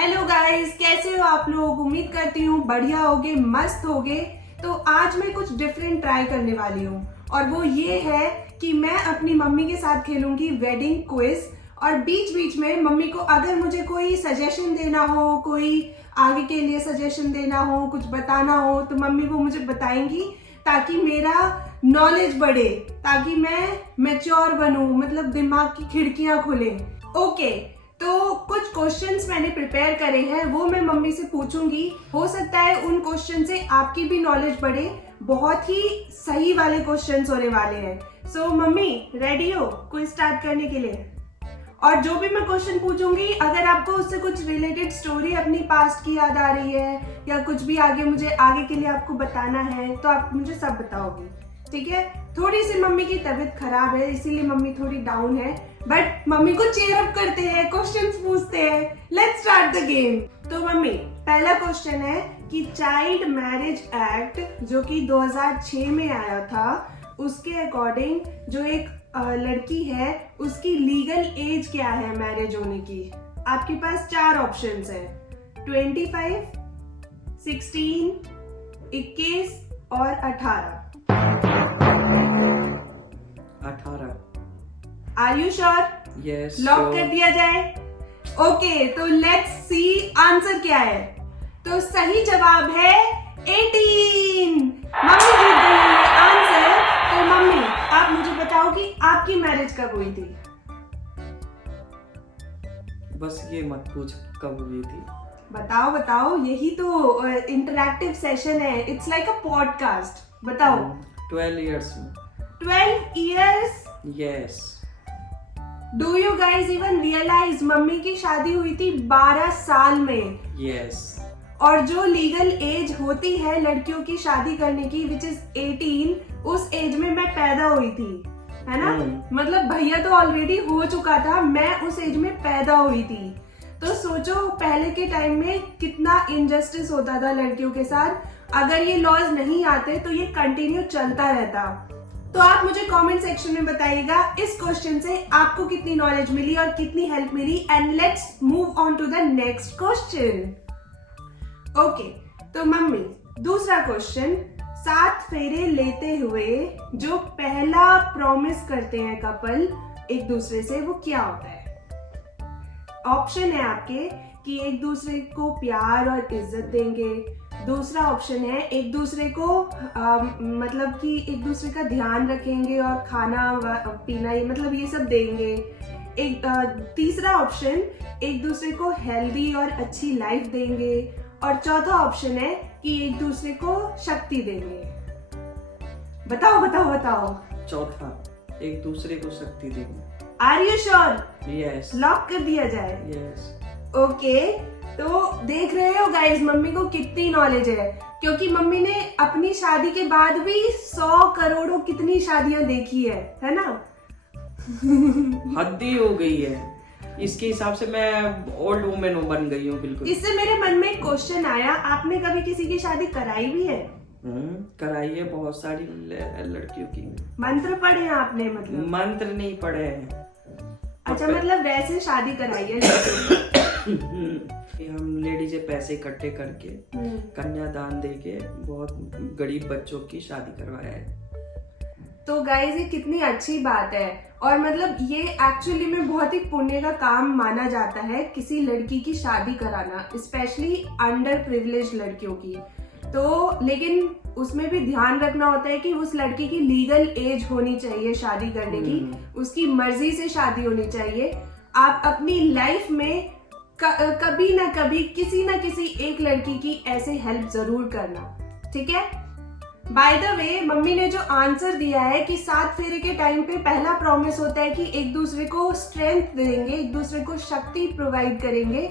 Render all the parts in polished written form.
Hello guys, कैसे हो आप लोग। उम्मीद करती हूँ बढ़िया होगे, मस्त होगे। तो आज मैं कुछ डिफरेंट ट्राई करने वाली हूँ और वो ये है कि मैं अपनी मम्मी के साथ खेलूंगी वेडिंग क्विज। और बीच बीच में मम्मी को अगर मुझे कोई सजेशन देना हो, कोई आगे के लिए सजेशन देना हो, कुछ बताना हो, तो मम्मी वो मुझे बताएंगी ताकि मेरा नॉलेज बढ़े, ताकि मैं मैच्योर बनूं, मतलब दिमाग की खिड़कियां खुले। ओके, तो कुछ क्वेश्चंस मैंने प्रिपेयर करे हैं, वो मैं मम्मी से पूछूंगी। हो सकता है उन क्वेश्चन से आपकी भी नॉलेज बढ़े। बहुत ही सही वाले क्वेश्चंस होने वाले हैं। सो मम्मी, रेडी हो क्विज स्टार्ट करने के लिए? और जो भी मैं क्वेश्चन पूछूंगी, अगर आपको उससे कुछ रिलेटेड स्टोरी अपनी पास्ट की याद आ रही है या कुछ भी आगे मुझे आगे के लिए आपको बताना है, तो आप मुझे सब बताओगे, ठीक है? थोड़ी सी मम्मी की तबीयत खराब है, इसीलिए मम्मी थोड़ी डाउन है, बट मम्मी को चीयर अप करते हैं, क्वेश्चंस पूछते हैं। Let's start the game. तो मम्मी, पहला क्वेश्चन है कि चाइल्ड मैरिज एक्ट जो कि 2006 में आया था, उसके अकॉर्डिंग जो एक लड़की है उसकी लीगल एज क्या है मैरिज होने की? आपके पास 4 ऑप्शंस है, 25, 16, 21 और 18। 18। Are you sure? Yes. Lock कर दिया जाए? ओके, तो लेट्स सी आंसर क्या है। तो सही जवाब है 18। मम्मी जीत गई है आंसर। तो मम्मी, आप मुझे बताओ कि आपकी मैरिज कब हुई थी? बस ये मत पूछ कब हुई थी। बताओ बताओ, यही तो इंटरैक्टिव सेशन है। It's like a podcast. बताओ। 12 इयर्स में। 12 years? Yes. Do you guys even realize mummy की शादी हुई थी 12 साल में। यस। और जो लीगल एज होती है लड़कियों की शादी करने की, विच इज 18, उस एज में मैं पैदा हुई थी, है ना? मतलब भैया तो ऑलरेडी हो चुका था, मैं उस एज में पैदा हुई थी। तो सोचो पहले के टाइम में कितना इनजस्टिस होता था लड़कियों के साथ। अगर ये लॉज नहीं आते तो ये कंटिन्यू चलता रहता। तो आप मुझे कमेंट सेक्शन में बताइएगा इस क्वेश्चन से आपको कितनी नॉलेज मिली और कितनी हेल्प मिली। And let's move on to the next question. Okay, तो मम्मी, दूसरा क्वेश्चन, 7 फेरे लेते हुए जो पहला प्रॉमिस करते हैं कपल एक दूसरे से, वो क्या होता है? ऑप्शन है आपके कि एक दूसरे को प्यार और इज्जत देंगे। दूसरा ऑप्शन है एक दूसरे को मतलब कि एक दूसरे का ध्यान रखेंगे और खाना पीना, ये मतलब ये सब देंगे। एक तीसरा ऑप्शन, एक दूसरे को हेल्दी और अच्छी लाइफ देंगे। और चौथा ऑप्शन है कि एक दूसरे को शक्ति देंगे। बताओ बताओ बताओ। चौथा, एक दूसरे को शक्ति देंगे। Are you sure? Yes. Lock कर दिया जाए? यस। ओके, तो देख रहे हो गाइस मम्मी को कितनी नॉलेज है, क्योंकि मम्मी ने अपनी शादी के बाद भी 100 करोड़ों कितनी शादियां देखी है ना? हद ही हो गई है। इसके हिसाब से मैं ओल्ड वुमेन बन गई हूँ बिल्कुल। इससे मेरे मन में एक क्वेश्चन आया, आपने कभी किसी की शादी कराई भी है? कराई है बहुत सारी लड़कियों की। मंत्र पढ़े हैं आपने? मतलब मंत्र नहीं पढ़े हैं। अच्छा, मतलब वैसे शादी कराई है लड़कियों कि हम लेडीज पैसे इकट्ठे करके कन्यादान देके बहुत गरीब बच्चों की शादी करवाया है। तो गाइस, ये कितनी अच्छी बात है। और मतलब ये एक्चुअली में बहुत ही पुण्य का काम माना जाता है किसी लड़की की शादी कराना, स्पेशली अंडर प्रिविलेज लड़कियों की। तो लेकिन उसमें भी ध्यान रखना होता है कि उस लड़की की लीगल एज होनी चाहिए शादी करने की, उसकी मर्जी से शादी होनी चाहिए। आप अपनी लाइफ में कभी ना कभी किसी ना किसी एक लड़की की ऐसे हेल्प जरूर करना, ठीक है? बाय द वे, मम्मी ने जो आंसर दिया है कि 7 फेरे के टाइम पे पहला प्रॉमिस होता है कि एक दूसरे को स्ट्रेंथ देंगे, एक दूसरे को शक्ति प्रोवाइड करेंगे,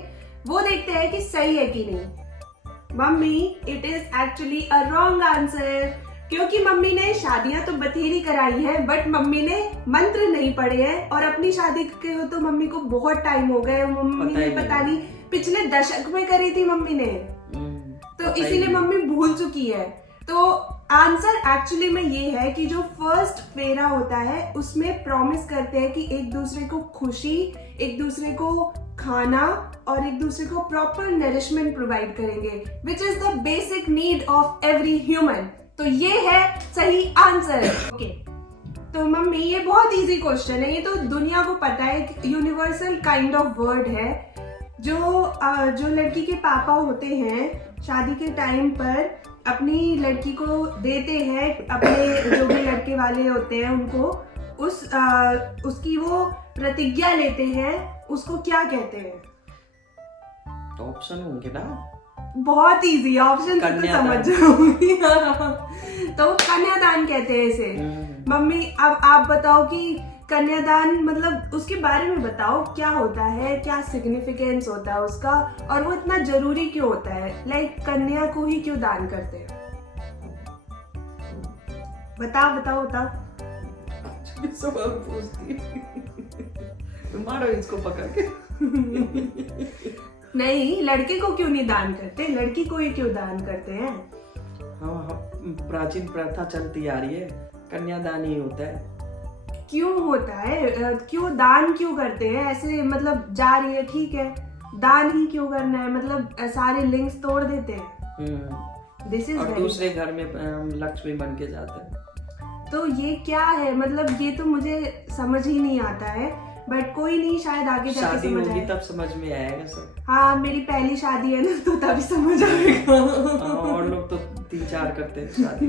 वो देखते हैं कि सही है कि नहीं। Mummy, it is actually a wrong answer, क्योंकि मम्मी ने शादियां तो बथेरी कराई हैं, बट मम्मी ने मंत्र नहीं पढ़े हैं। और अपनी शादी के हो तो मम्मी को बहुत टाइम हो गए, मम्मी ने पता नहीं पिछले दशक में करी थी मम्मी ने, तो इसीलिए मम्मी भूल चुकी है। तो आंसर एक्चुअली में ये है कि जो फर्स्ट फेरा होता है उसमें प्रॉमिस करते हैं कि एक दूसरे को खुशी, एक दूसरे को खाना और एक दूसरे को प्रॉपर नरिशमेंट प्रोवाइड करेंगे, which is the basic need of every human. तो ये है सही आंसर। ओके तो मम्मी ये बहुत इजी क्वेश्चन है, ये तो दुनिया को पता है, यूनिवर्सल काइंड ऑफ वर्ड है। जो लड़की के पापा होते हैं शादी के टाइम पर अपनी लड़की को देते हैं, अपने जो भी लड़के वाले होते हैं उनको उसकी वो प्रतिज्ञा लेते हैं, उसको क्या कहते हैं? ऑप्शन होंगे ना? बहुत इजी, ऑप्शन से तो समझ जाओगी। तो कन्यादान कहते हैं इसे। मम्मी अब आप बताओ कि कन्यादान मतलब उसके बारे में बताओ, क्या होता है, क्या सिग्निफिकेंस होता है उसका, और वो इतना जरूरी क्यों होता है? लाइक कन्या को ही क्यों दान करते हैं? बताओ बताओ बताओ। सवाल पूछती है। मारो इसको पकड़ के। नहीं, लड़के को क्यों नहीं दान करते, लड़की को ही क्यों दान करते हैं? हाँ, प्राचीन प्रथा चलती आ रही है, कन्यादान ही होता है। क्यों होता है, क्यों दान क्यों करते हैं? ऐसे मतलब जा रही है ठीक है, दान ही क्यों करना है? मतलब सारे लिंक्स तोड़ देते हैं। दिस इज और दूसरे घर में लक्ष्मी बन के जाते हैं। तो ये क्या है, मतलब ये तो मुझे समझ ही नहीं आता है, बट कोई नहीं, शायद आगे जाके शादी समझ होगी आए। तब समझ में आएगा सब। हाँ मेरी पहली शादी है ना, तो तभी समझ आएगा। और लोग तो 3-4 करते हैं शादी।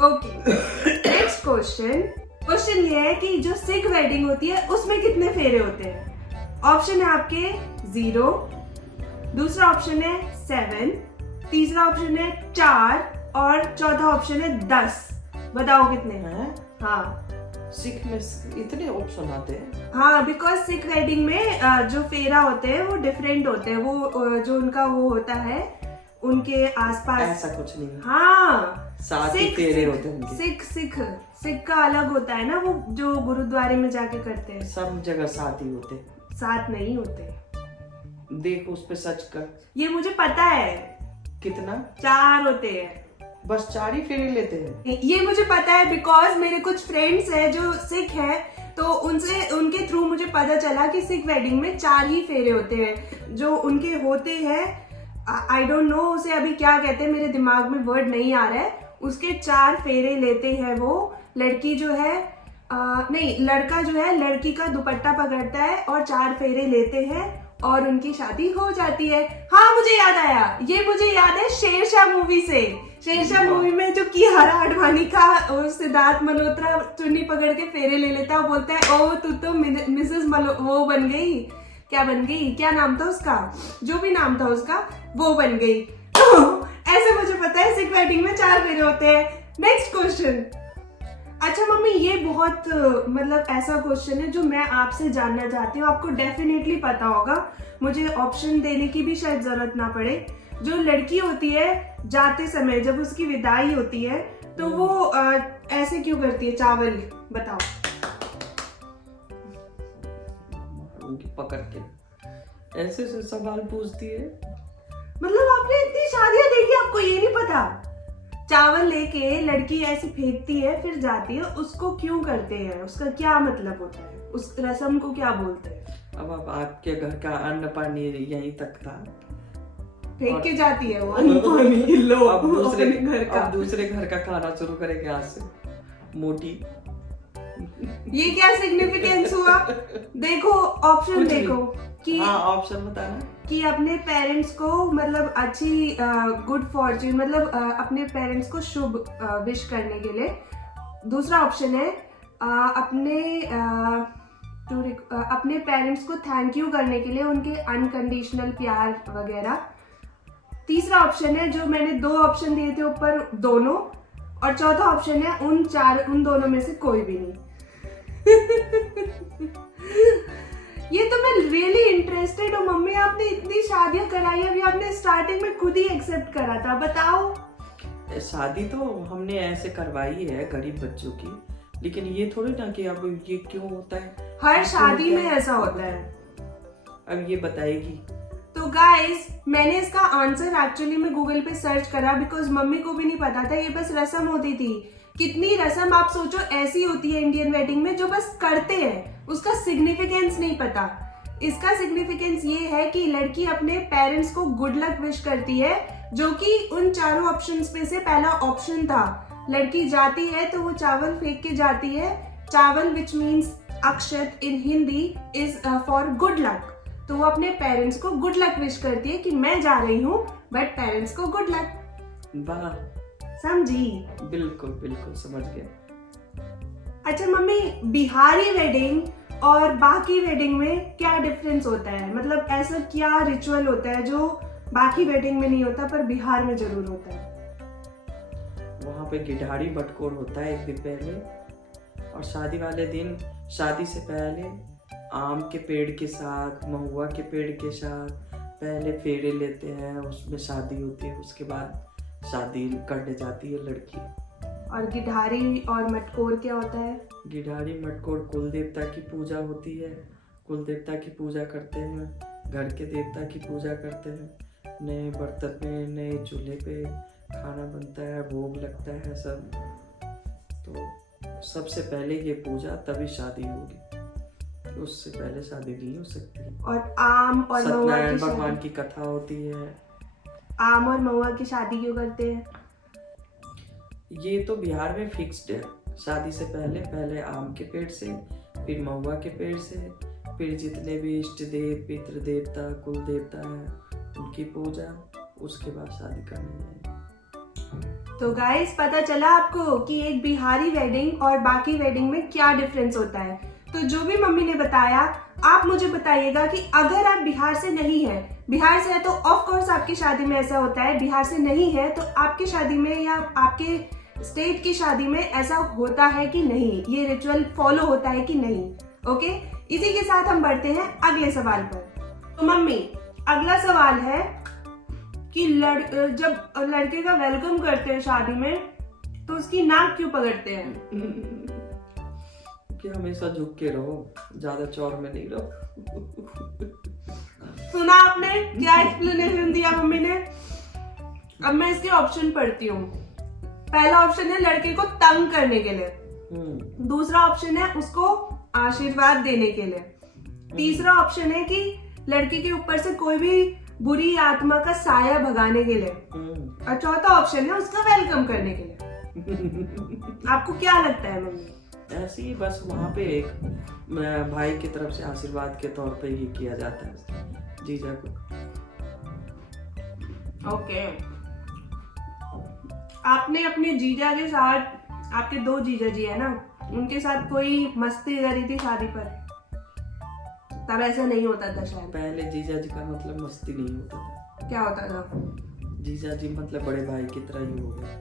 ओके नेक्स्ट क्वेश्चन ये है कि जो सिख वेडिंग होती है उसमें कितने फेरे होते हैं? ऑप्शन है आपके 0, दूसरा ऑप्शन है 7, तीसरा ऑप्शन है 4 और चौथा ऑप्शन है 10। बताओ कितने हैं? हाँ सिख में इतने ऑप्शन आते हैं? हाँ, बिकॉज सिख वेडिंग में जो फेरा होते हैं वो डिफरेंट होते हैं, वो जो उनका वो होता है उनके आसपास ऐसा कुछ नहीं है। हाँ 7 ही फेरे होते हैं। सिख का अलग होता है ना, वो जो गुरुद्वारे में जाके करते हैं। सब जगह 7 ही होते। 7 नहीं होते। देख उस पे सर्च कर। ये मुझे पता है। कितना? 4 होते हैं। बस 4 ही फेरे लेते हैं? ये मुझे पता है बिकॉज मेरे कुछ फ्रेंड्स हैं जो सिख हैं, तो उनके थ्रू मुझे पता चला कि सिख वेडिंग में 4 ही फेरे होते हैं जो उनके होते हैं। आई डोंट नो उसे अभी क्या कहते हैं, मेरे दिमाग में वर्ड नहीं आ रहा है। उसके 4 फेरे लेते हैं वो। लड़की जो है नहीं, लड़का जो है लड़की का दुपट्टा पकड़ता है और 4 फेरे लेते हैं और उनकी शादी हो जाती है। हाँ मुझे याद आया, ये मुझे याद है शेरशाह मूवी से। शेरशाह मूवी में जो कियारा आडवाणी का और सिद्धार्थ मल्होत्रा चुन्नी पकड़ के फेरे ले लेता है, वो बोलता है ओ तू तो मिसेस वो बन गई, क्या बन गई, क्या नाम था उसका, जो भी नाम था उसका, वो बन गई। तो ऐसे मुझे पता है सिख वेडिंग में 4 फेरे होते हैं। Next question. अच्छा मम्मी ये बहुत मतलब ऐसा क्वेश्चन है जो मैं आपसे जानना चाहती हूँ, आपको डेफिनेटली पता होगा, मुझे ऑप्शन देने की भी शायद जरूरत ना पड़े। जो लड़की होती है जाते समय जब उसकी विदाई होती है तो वो ऐसे क्यों करती है? चावल बताओ। पकड़ के ऐसे से सवाल पूछती है। मतलब आपने इतनी शादियां देखी, आपको ये नहीं पता? चावल लेके लड़की ऐसे फेंकती है फिर जाती है, उसको क्यों करते हैं, उसका क्या मतलब होता है, उस रस्म को क्या बोलते हैं? अब आपके घर का अन्न पानी यहीं तक था, फेंक के जाती है वो अन्न पानी। लो अब दूसरे घर का खाना शुरू करेंगे आज से। मोटी ये क्या सिग्निफिकेंस हुआ? देखो ऑप्शन देखो कि हाँ ऑप्शन बताना कि अपने पेरेंट्स को मतलब अच्छी गुड फॉर्च्यून, मतलब अपने पेरेंट्स को शुभ विश करने के लिए। दूसरा ऑप्शन है अपने पेरेंट्स को थैंक यू करने के लिए, उनके अनकंडीशनल प्यार वगैरह। तीसरा ऑप्शन है जो मैंने 2 ऑप्शन दिए थे ऊपर, दोनों। और चौथा ऑप्शन है उन दोनों में से कोई भी नहीं। ये तो मैं रियली इंटरेस्टेड हूँ मम्मी, आपने इतनी शादियां कराई, अभी आपने स्टार्टिंग में खुद ही एक्सेप्ट करा था, बताओ। शादी तो हमने ऐसे करवाई है गरीब बच्चों की, लेकिन ये थोड़ी ना कि अब ये क्यों होता है। हर शादी में ऐसा होता है। अब ये बताएगी तो गाइस मैंने इसका आंसर एक्चुअली मैं गूगल पे सर्च करा बिकॉज मम्मी को भी नहीं पता था, ये बस रस्म होती थी। कितनी रस्म आप सोचो ऐसी होती है इंडियन वेडिंग में जो बस करते हैं, उसका सिग्निफिकेंस नहीं पता। इसका सिग्निफिकेंस ये है कि लड़की अपने पेरेंट्स को गुड लक विश करती है, जो कि उन चारों ऑप्शंस में से पहला ऑप्शन था। लड़की जाती है तो वो चावल फेंक के जाती है। चावल which means Akshat in Hindi is for good luck. तो वो अपने पेरेंट्स को गुड लक विश करती है कि मैं जा रही हूँ, बट पेरेंट्स को गुड लक। वाह, समझी? बिल्कुल बिल्कुल समझ गया। अच्छा मम्मी, बिहारी वेडिंग और बाकी वेडिंग में क्या डिफरेंस होता है? मतलब ऐसा क्या रिचुअल होता है जो बाकी वेडिंग में नहीं होता पर बिहार में जरूर होता है? वहाँ पे गिढ़ारी बटकोर होता है एक दिन पहले, और शादी वाले दिन शादी से पहले आम के पेड़ के साथ, महुआ के पेड़ के साथ पहले फेरे लेते हैं, उसमें शादी होती है। उसके बाद शादी करने जाती है लड़की। और गिढ़ारी और मटकोर क्या होता है? गिढ़ारी मटकोर कुल देवता की पूजा होती है। कुल देवता की पूजा करते हैं, घर के देवता की पूजा करते हैं। नए बर्तन में, नए चूल्हे पे खाना बनता है, भोग लगता है सब। तो सबसे पहले ये पूजा, तभी शादी होगी, उससे पहले शादी नहीं हो सकती। और आम और महुआ सत्यनारायण की भगवान शादी, की कथा होती है। आम और महुआ की शादी क्यों करते हैं? ये तो बिहार में फिक्स्ड है। शादी से पहले पहले आम के पेड़ से, फिर महुआ के पेड़ से, फिर जितने भी इष्ट देव, पितृ देवता, कुल देवता है उनकी पूजा, उसके बाद शादी करनी है। तो गाइस पता चला आपको कि एक बिहारी वेडिंग और बाकी वेडिंग में क्या डिफरेंस होता है। तो जो भी मम्मी ने बताया आप मुझे बताइएगा कि अगर आप बिहार से नहीं है, बिहार से है तो ऑफ कोर्स आपकी शादी में ऐसा होता है, बिहार से नहीं है तो आपकी शादी में या आपके स्टेट की शादी में ऐसा होता है कि नहीं, ये रिचुअल फॉलो होता है कि नहीं। ओके, इसी के साथ हम बढ़ते हैं अगले सवाल पर। तो मम्मी, अगला सवाल है कि जब लड़के का वेलकम करते हैं शादी में तो उसकी नाक क्यों पकड़ते हैं? कि हमेशा झुक के रहो, ज्यादा चौड़ में नहीं रहो। सुना आपने क्या एक्सप्लेनेशन दिया मम्मी ने? अब मैं इसके ऑप्शन पढ़ती हूँ। पहला ऑप्शन है लड़के को तंग करने के लिए, दूसरा ऑप्शन है उसको आशीर्वाद देने के लिए, तीसरा ऑप्शन है कि लड़की के ऊपर से कोई भी बुरी आत्मा का साया भगाने के लिए, और चौथा ऑप्शन है उसका वेलकम करने के लिए। आपको क्या लगता है मम्मी? ऐसे ही बस वहाँ पे एक भाई की तरफ से आशीर्वाद के तौर पे ये किया जाता है जीजा को। ओके, आपने अपने जीजा के साथ, आपके दो जीजा जी है ना, उनके साथ कोई मस्ती करी थी शादी पर? तब ऐसा नहीं होता था शायद। पहले जीजा जी का मतलब मस्ती नहीं होता था। क्या होता था? जीजा जी मतलब बड़े भाई की तरह ही हो गए,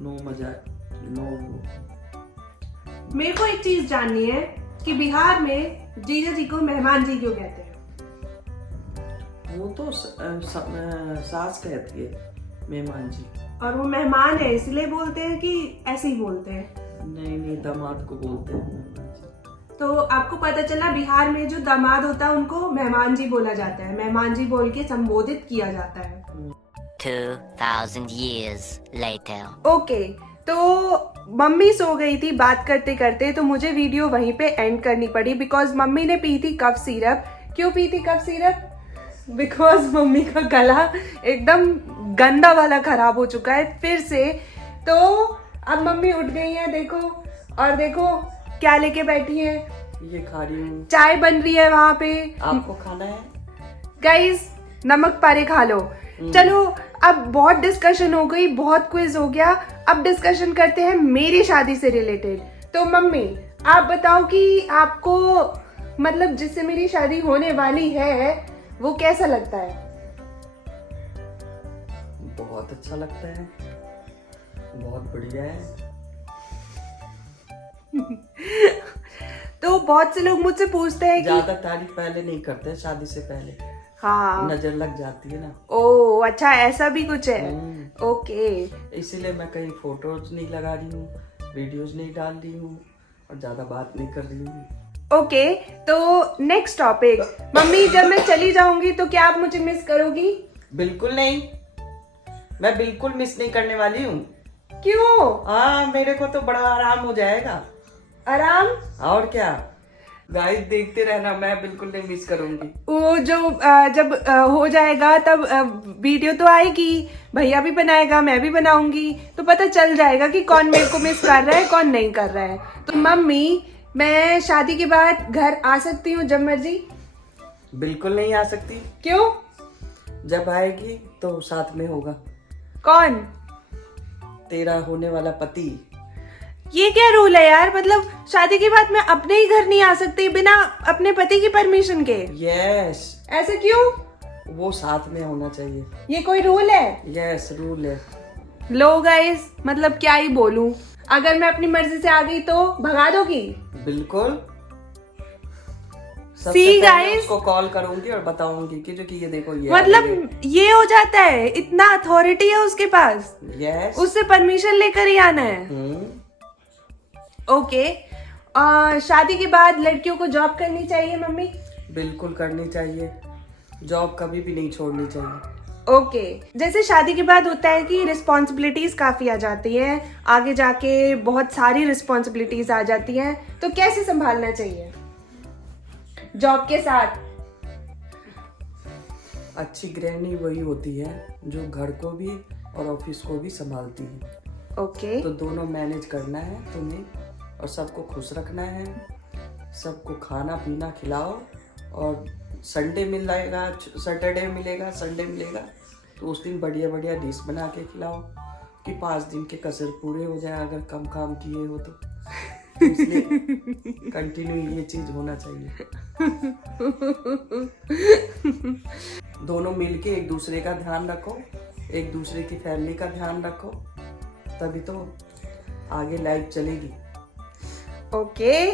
नो मजाक, नो वो। मेरे को एक चीज जाननी है कि बिहार में जीजा जी को मेहमान जी क्यों कहते हैं? वो तो सास कहती है मेहमान जी। और वो मेहमान है इसलिए बोलते हैं कि ऐसे ही बोलते हैं? नहीं नहीं, दामाद को बोलते हैं मेहमान जी। तो आपको पता चला बिहार में जो दामाद होता है उनको मेहमान जी बोला जाता है, मेहमान जी बोल के संबोधित किया जाता है। 2000 years later. ओके, तो मम्मी सो गई थी बात करते करते, तो मुझे वीडियो वहीं पे एंड करनी पड़ी बिकॉज मम्मी ने पी थी कफ सिरप। क्यों पी थी कफ सिरप? बिकॉज मम्मी का गला एकदम गंदा वाला खराब हो चुका है फिर से। तो अब मम्मी उठ गई है, देखो, और देखो क्या लेके बैठी है, ये खा रही हूँ। चाय बन रही है वहां पे। आपको खाना है? गाइस नमक पारे खा लो। चलो अब बहुत डिस्कशन हो गई, बहुत क्विज हो गया, अब डिस्कशन करते हैं मेरी शादी से रिलेटेड। तो मम्मी आप बताओ कि आपको मतलब जिससे मेरी शादी होने वाली है वो कैसा लगता है? बहुत अच्छा लगता है, बहुत बढ़िया है। तो बहुत से लोग मुझसे पूछते हैं कि ज्यादा तारीफ पहले नहीं करते, शादी से पहले हाँ नजर लग जाती है ना। ओ अच्छा, ऐसा भी कुछ है। ओके, इसीलिए मैं कहीं फोटोज नहीं लगा रही हूँ, वीडियोज नहीं डाल रही हूँ और ज्यादा बात नहीं कर रही हूँ। ओके, तो नेक्स्ट टॉपिक। मम्मी, जब मैं चली जाऊंगी तो क्या आप मुझे मिस करोगी? बिल्कुल नहीं, मैं बिल्कुल मिस नहीं करने वाली हूँ। क्यों? हाँ, मेरे को तो बड़ा आराम हो जाएगा। आराम? और क्या, गाइस देखते रहना, मैं बिल्कुल नहीं मिस करूंगी। वो जो जब हो जाएगा तब वीडियो तो आएगी, भैया भी बनाएगा, मैं भी बनाऊंगी, तो पता चल जाएगा कि कौन मेरे को मिस कर रहा है, कौन नहीं कर रहा है। तो मम्मी, मैं शादी के बाद घर आ सकती हूँ जब मर्जी? बिल्कुल नहीं आ सकती। क्यों? जब आएगी तो साथ में होगा कौन? तेरा होने वाला पति। ये क्या रूल है यार? मतलब शादी के बाद मैं अपने ही घर नहीं आ सकती बिना अपने पति की परमिशन के? यस, ऐसे क्यों? वो साथ में होना चाहिए। ये कोई रूल है? यस, रूल है। लो गाइस, मतलब क्या ही बोलूं। अगर मैं अपनी मर्जी से आ गई तो भगा दोगी? बिल्कुल। सबसे See, पहले guys? उसको कॉल करूंगी और बताऊंगी कि जो कि ये देखो, ये मतलब ये हो जाता है? इतना अथॉरिटी है उसके पास? यस। उससे परमिशन लेकर ही आना है? ओके। शादी के बाद लड़कियों को जॉब करनी चाहिए मम्मी? बिल्कुल करनी चाहिए, जॉब कभी भी नहीं छोड़नी चाहिए। ओके। जैसे शादी के बाद होता है कि रिस्पॉन्सिबिलिटीज काफी आ जाती हैं, आगे जाके बहुत सारी रिस्पॉन्सिबिलिटीज आ जाती हैं, तो कैसे संभालना चाहिए जॉब के साथ? अच्छी गृहिणी वही होती है जो घर को भी और ऑफिस को भी संभालती है। ओके। तो दोनों मैनेज करना है तुम्हें, और सबको खुश रखना है, सबको खाना पीना खिलाओ, और संडे मिलेगा, सैटरडे मिलेगा, संडे मिलेगा, तो उस दिन बढ़िया बढ़िया डिश बना के खिलाओ कि 5 दिन के कसर पूरे हो जाए अगर कम काम किए हो तो इसलिए कंटिन्यू ये चीज होना चाहिए। दोनों मिलके एक दूसरे का ध्यान रखो, एक दूसरे की फैमिली का ध्यान रखो, तभी तो आगे लाइफ चलेगी। ओके।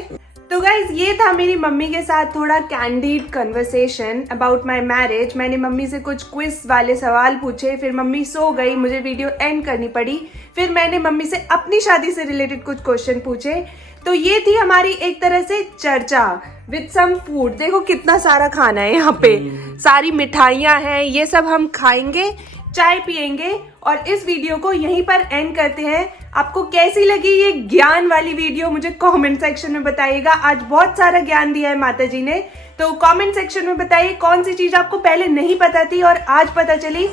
तो गाइज, ये था मेरी मम्मी के साथ थोड़ा candid conversation about my marriage. मैंने मम्मी से कुछ क्विज वाले सवाल पूछे, फिर मम्मी सो गई, मुझे वीडियो एंड करनी पड़ी। फिर मैंने मम्मी से अपनी शादी से रिलेटेड कुछ क्वेश्चन पूछे। तो ये थी हमारी एक तरह से चर्चा विद सम फूड। देखो कितना सारा खाना है यहाँ पे, सारी मिठाइयाँ हैं, ये सब हम खाएंगे, चाय पियेंगे, और इस वीडियो को यहीं पर एंड करते हैं। आपको कैसी लगी ये ज्ञान वाली वीडियो मुझे कमेंट सेक्शन में बताइएगा। आज बहुत सारा ज्ञान दिया है माता जी ने, तो कमेंट सेक्शन में बताइए कौन सी चीज आपको पहले नहीं पता थी और आज पता चली।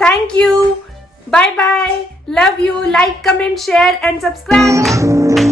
Thank you, bye bye, love you, like, comment, share and subscribe.